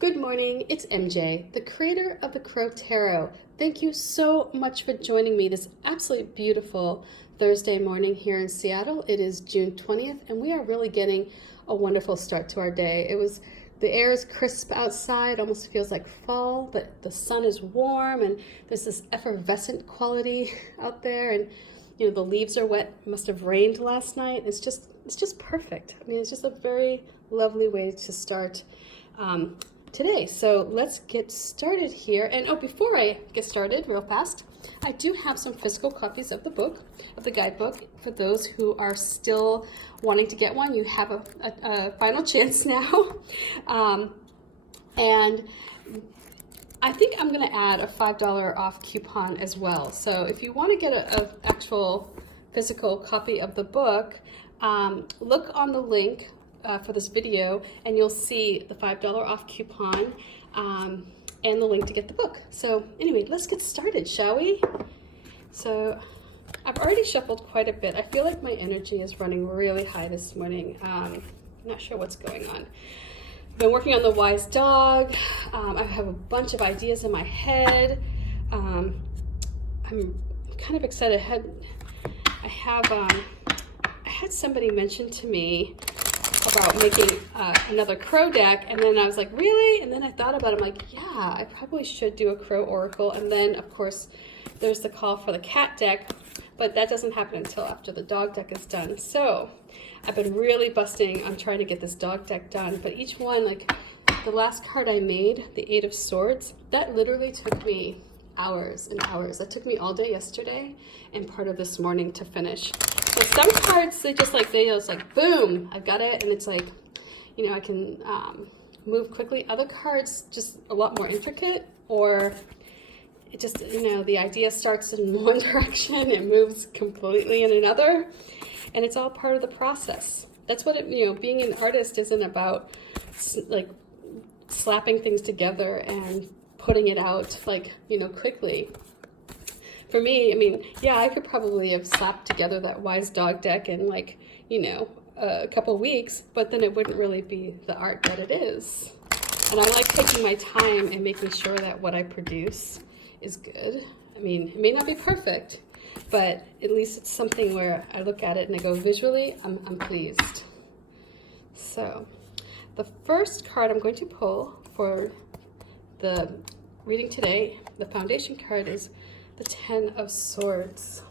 Good morning, it's MJ, the creator of the Crow Tarot. Thank you so much for joining me this absolutely beautiful Thursday morning here in Seattle. It is June 20th, and we are really getting a wonderful start to our day. The air is crisp outside, almost feels like fall, but the sun is warm, and there's this effervescent quality out there, and the leaves are wet. It must have rained last night. It's just perfect. I mean, it's just a very lovely way to start today. So let's get started here. And before I get started real fast, I do have some physical copies of the book, of the guidebook. For those who are still wanting to get one, you have a final chance now. And I think I'm going to add a $5 off coupon as well. So if you want to get an actual physical copy of the book, look on the link for this video, and you'll see the $5 off coupon and the link to get the book. So anyway, let's get started, shall we? So I've already shuffled quite a bit. I feel like my energy is running really high this morning. I'm not sure what's going on. I've been working on the wise dog. I have a bunch of ideas in my head. I'm kind of excited. I had somebody mention to me about making another crow deck, and then I was like, really? And then I thought about it. I'm like, yeah, I probably should do a crow oracle. And then of course there's the call for the cat deck, but that doesn't happen until after the dog deck is done. So I've been really busting on trying to get this dog deck done, but each one, like the last card I made, the 8 of Swords, that literally took me hours and hours. That took me all day yesterday and part of this morning to finish. So some cards, they just like boom, I've got it, and it's like, I can move quickly. Other cards just a lot more intricate, or it just, the idea starts in one direction and moves completely in another, and it's all part of the process. That's what being an artist isn't about, like slapping things together and putting it out quickly. For me, I mean, yeah, I could probably have slapped together that wise dog deck in a couple weeks, but then it wouldn't really be the art that it is. And I like taking my time and making sure that what I produce is good. I mean, it may not be perfect, but at least it's something where I look at it and I go, visually, I'm pleased. So the first card I'm going to pull for the reading today, the foundation card, is the 10 of Swords.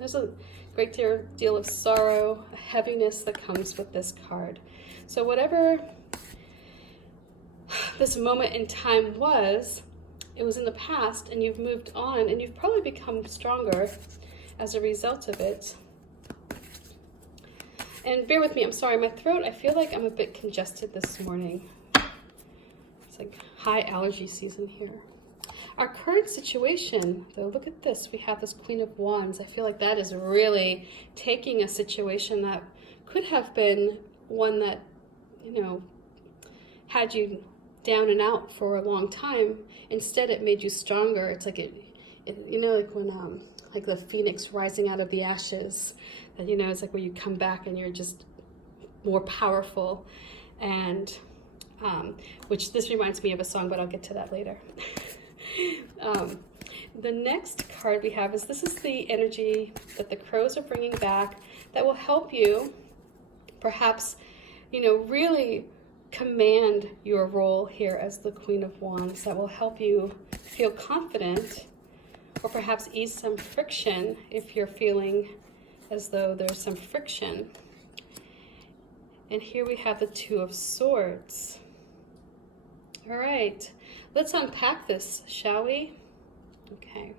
There's a great deal of sorrow, a heaviness that comes with this card. So whatever this moment in time was, it was in the past, and you've moved on, and you've probably become stronger as a result of it. And bear with me, I'm sorry, my throat, I feel like I'm a bit congested this morning. It's like high allergy season here. Our current situation, though, look at this. We have this Queen of Wands. I feel like that is really taking a situation that could have been one that, had you down and out for a long time. Instead, it made you stronger. It's like like when, like the phoenix rising out of the ashes. That, it's like where you come back and you're just more powerful. And which this reminds me of a song, but I'll get to that later. The next card we have is the energy that the crows are bringing back that will help you perhaps, really command your role here as the Queen of Wands. That will help you feel confident, or perhaps ease some friction if you're feeling as though there's some friction. And here we have the 2 of Swords. All right, let's unpack this, shall we? Okay.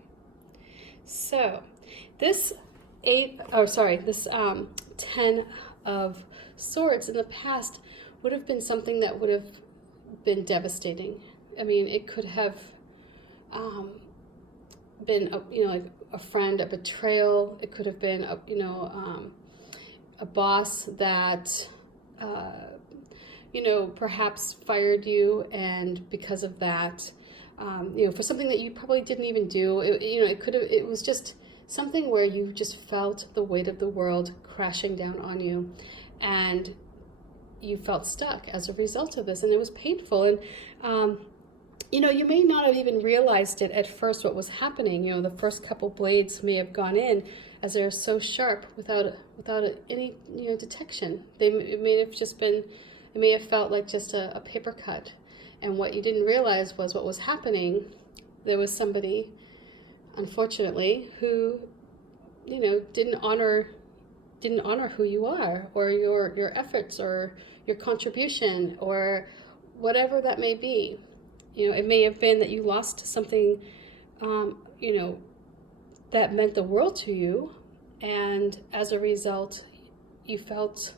So this 10 of Swords in the past would have been something that would have been devastating. I mean, it could have been like a friend, a betrayal. It could have been a boss that perhaps fired you, and because of that, for something that you probably didn't even do, it was just something where you just felt the weight of the world crashing down on you, and you felt stuck as a result of this, and it was painful. And you may not have even realized it at first what was happening. The first couple blades may have gone in as they're so sharp without any detection. It may have felt like just a paper cut. And what you didn't realize was what was happening. There was somebody, unfortunately, who didn't honor who you are, or your efforts, or your contribution, or whatever that may be. It may have been that you lost something, that meant the world to you, and as a result, you felt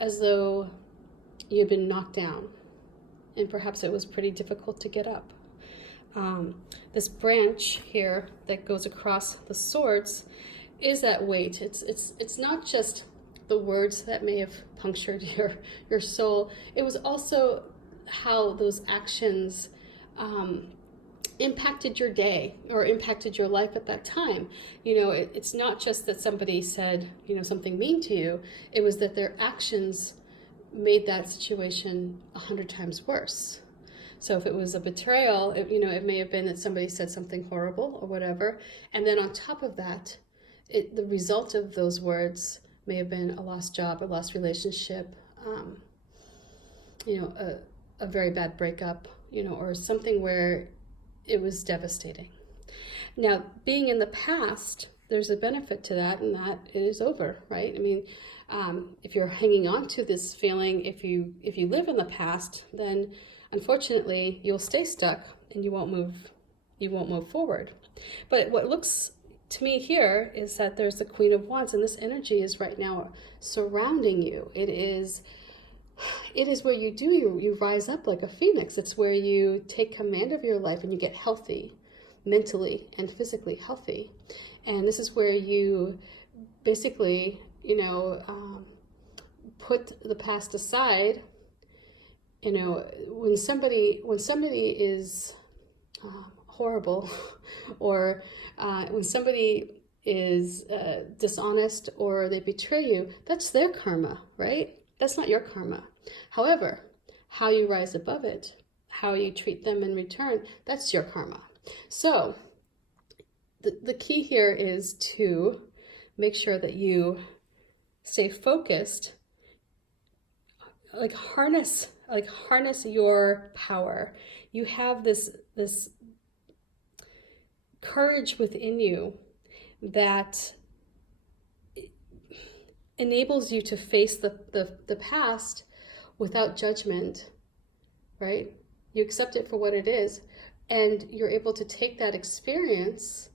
as though you had been knocked down, and perhaps it was pretty difficult to get up. This branch here that goes across the swords is that weight. It's not just the words that may have punctured your soul. It was also how those actions impacted your day or impacted your life at that time. It's not just that somebody said something mean to you. It was that their actions made that situation 100 times worse. So if it was a betrayal, it may have been that somebody said something horrible or whatever, and then on top of that, the result of those words may have been a lost job, a lost relationship, a very bad breakup, or something where it was devastating. Now, being in the past, there's a benefit to that, and that it is over, right? I mean, if you're hanging on to this feeling, if you live in the past, then unfortunately you'll stay stuck and you won't move forward. But what looks to me here is that there's the Queen of Wands, and this energy is right now surrounding you. It is where you rise up like a phoenix. It's where you take command of your life and you get healthy, mentally and physically healthy. And this is where you basically, put the past aside. When somebody is horrible, or when somebody is dishonest, or they betray you, that's their karma, right? That's not your karma. However, how you rise above it, how you treat them in return, that's your karma. So the key here is to make sure that you stay focused, harness your power. You have this courage within you that enables you to face the past without judgment, right? You accept it for what it is, and you're able to take that experience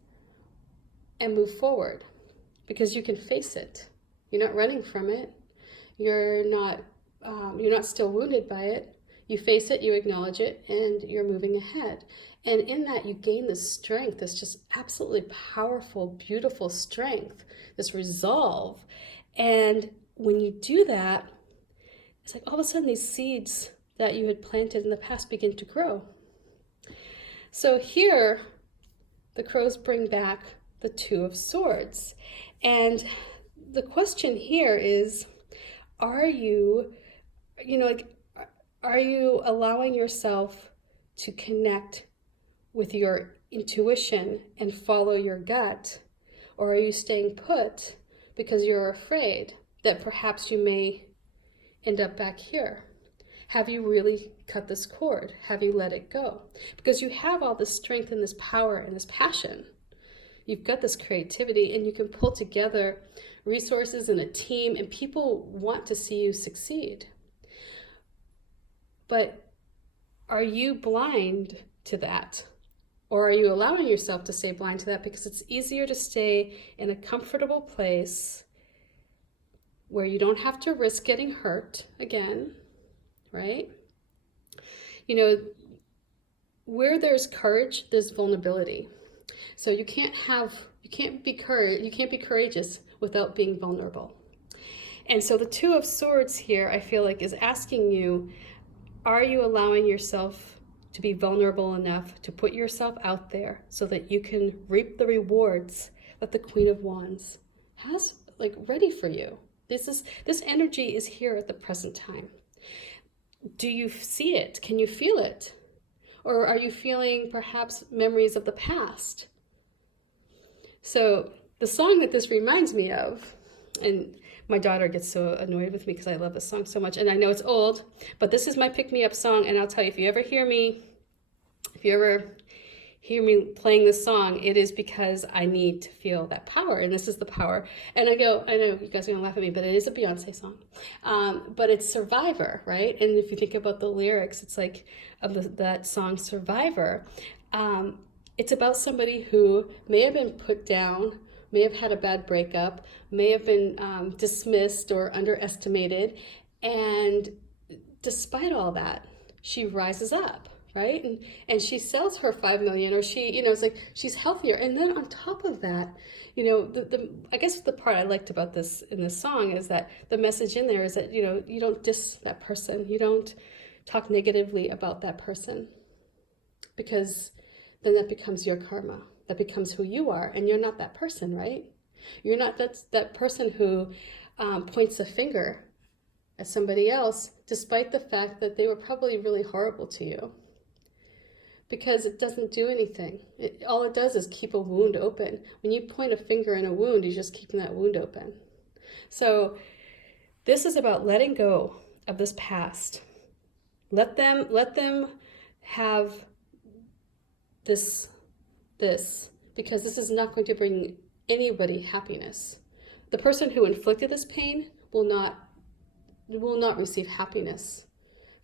and move forward because you can face it. You're not running from it. You're not still wounded by it. You face it, you acknowledge it, and you're moving ahead. And in that, you gain this strength, this just absolutely powerful, beautiful strength, this resolve. And when you do that, it's like all of a sudden these seeds that you had planted in the past begin to grow. So here, the crows bring back the Two of Swords. And the question here is, are you allowing yourself to connect with your intuition and follow your gut? Or are you staying put because you're afraid that perhaps you may end up back here? Have you really cut this cord? Have you let it go? Because you have all this strength and this power and this passion. You've got this creativity, and you can pull together resources and a team, and people want to see you succeed. But are you blind to that? Or are you allowing yourself to stay blind to that because it's easier to stay in a comfortable place where you don't have to risk getting hurt again, right? Where there's courage, there's vulnerability. So you can't be courageous without being vulnerable. And so the Two of Swords here, I feel like, is asking you, are you allowing yourself to be vulnerable enough to put yourself out there so that you can reap the rewards that the Queen of Wands has ready for you? This energy is here at the present time. Do you see it? Can you feel it? Or are you feeling perhaps memories of the past? So the song that this reminds me of, and my daughter gets so annoyed with me because I love this song so much, and I know it's old, but this is my pick-me-up song, and I'll tell you, if you ever hear me playing this song, it is because I need to feel that power, and this is the power. And I know you guys are gonna laugh at me, but it is a Beyonce song. But it's Survivor, right? And if you think about the lyrics, it's like that song Survivor. It's about somebody who may have been put down, may have had a bad breakup, may have been dismissed or underestimated, and despite all that, she rises up. Right? And she sells her 5 million, or she, it's like she's healthier. And then on top of that, I guess the part I liked about this in this song is that the message in there is that, you don't diss that person. You don't talk negatively about that person, because then that becomes your karma. That becomes who you are, and you're not that person, right? You're not that person who points a finger at somebody else, despite the fact that they were probably really horrible to you. Because it doesn't do anything. All it does is keep a wound open. When you point a finger in a wound, you're just keeping that wound open. So this is about letting go of this past. Let them have this, because this is not going to bring anybody happiness. The person who inflicted this pain will not receive happiness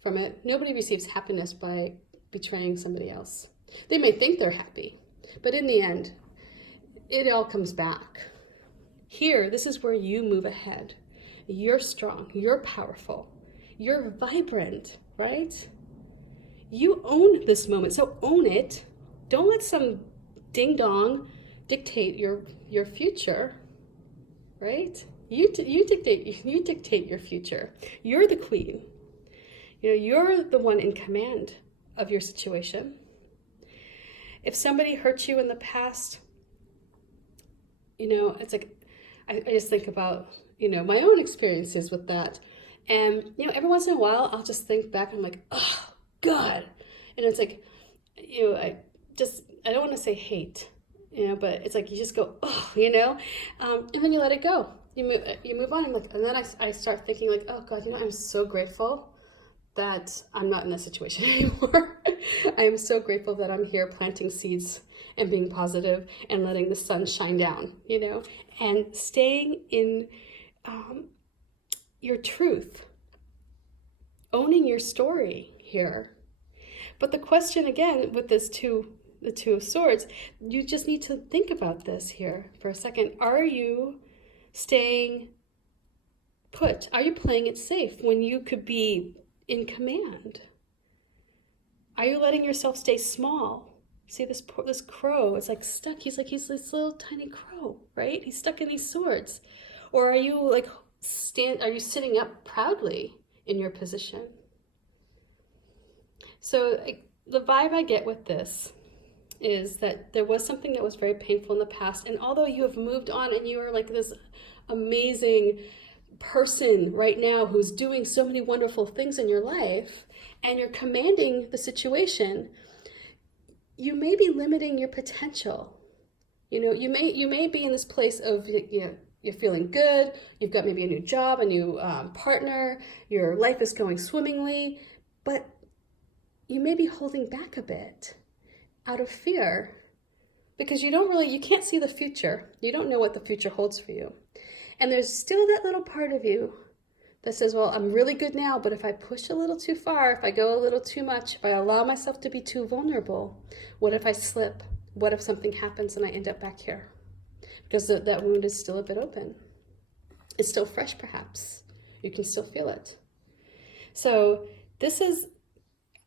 from it. Nobody receives happiness by betraying somebody else. They may think they're happy, but in the end, it all comes back. Here, this is where you move ahead. You're strong, you're powerful, you're vibrant, right? You own this moment, so own it. Don't let some ding-dong dictate your future, right? You dictate your future. You're the queen. You're the one in command of your situation. If somebody hurt you in the past, it's like, I just think about, my own experiences with that. And, every once in a while, I'll just think back and I'm like, oh, God. And it's like, I don't want to say hate, but it's like, you just go, oh, and then you let it go. You move on. And then I start thinking like, oh God, I'm so grateful that I'm not in that situation anymore. I am so grateful that I'm here planting seeds and being positive and letting the sun shine down, and staying in your truth, owning your story here. But the question again with the Two of Swords, you just need to think about this here for a second. Are you staying put? Are you playing it safe when you could be in command? Are you letting yourself stay small? See this crow, it's like stuck. He's this little tiny crow, right? He's stuck in these swords. Or are you are you sitting up proudly in your position? So the vibe I get with this is that there was something that was very painful in the past, and although you have moved on and you are like this amazing person right now who's doing so many wonderful things in your life, and you're commanding the situation, you may be limiting your potential. You may be in this place of you're feeling good, you've got maybe a new job, a new partner, your life is going swimmingly, but you may be holding back a bit out of fear, because you can't see the future. You don't know what the future holds for you. And there's still that little part of you that says, well, I'm really good now, but if I push a little too far, if I go a little too much, if I allow myself to be too vulnerable, what if I slip? What if something happens and I end up back here? Because that wound is still a bit open. It's still fresh, perhaps. You can still feel it. So this is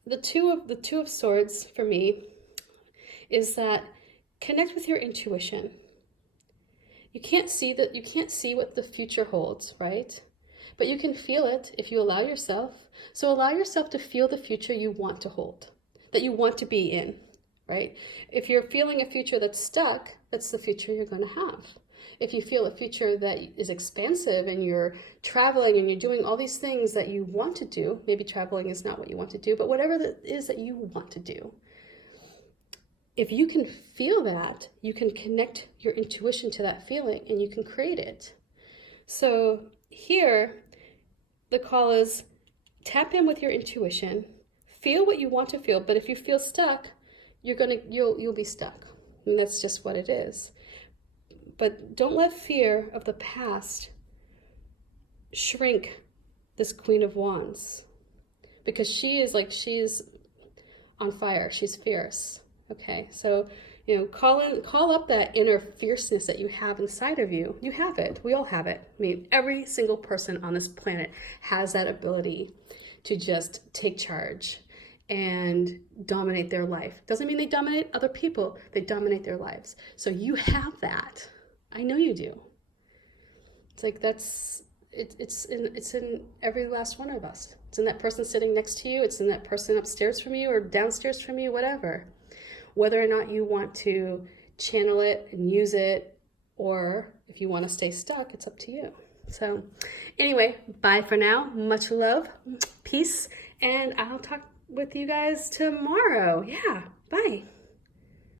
the two of Swords for me, is that connect with your intuition. You can't see what the future holds, right? But you can feel it if you allow yourself. So allow yourself to feel the future you want to hold, that you want to be in, right? If you're feeling a future that's stuck, that's the future you're going to have. If you feel a future that is expansive and you're traveling and you're doing all these things that you want to do, maybe traveling is not what you want to do, but whatever it is that you want to do, if you can feel that, you can connect your intuition to that feeling and you can create it. So here, the call is tap in with your intuition, feel what you want to feel, but if you feel stuck, you'll be stuck. And that's just what it is. But don't let fear of the past shrink this Queen of Wands, because she's on fire. She's fierce. Okay, so call up that inner fierceness that you have inside of you. You have it. We all have it. I mean, every single person on this planet has that ability to just take charge and dominate their life. Doesn't mean they dominate other people. They dominate their lives. So you have that. I know you do. It's like it's in every last one of us. It's in that person sitting next to you. It's in that person upstairs from you or downstairs from you, whatever. Whether or not you want to channel it and use it, or if you want to stay stuck, it's up to you. So anyway, bye for now. Much love, peace, and I'll talk with you guys tomorrow. Yeah, bye.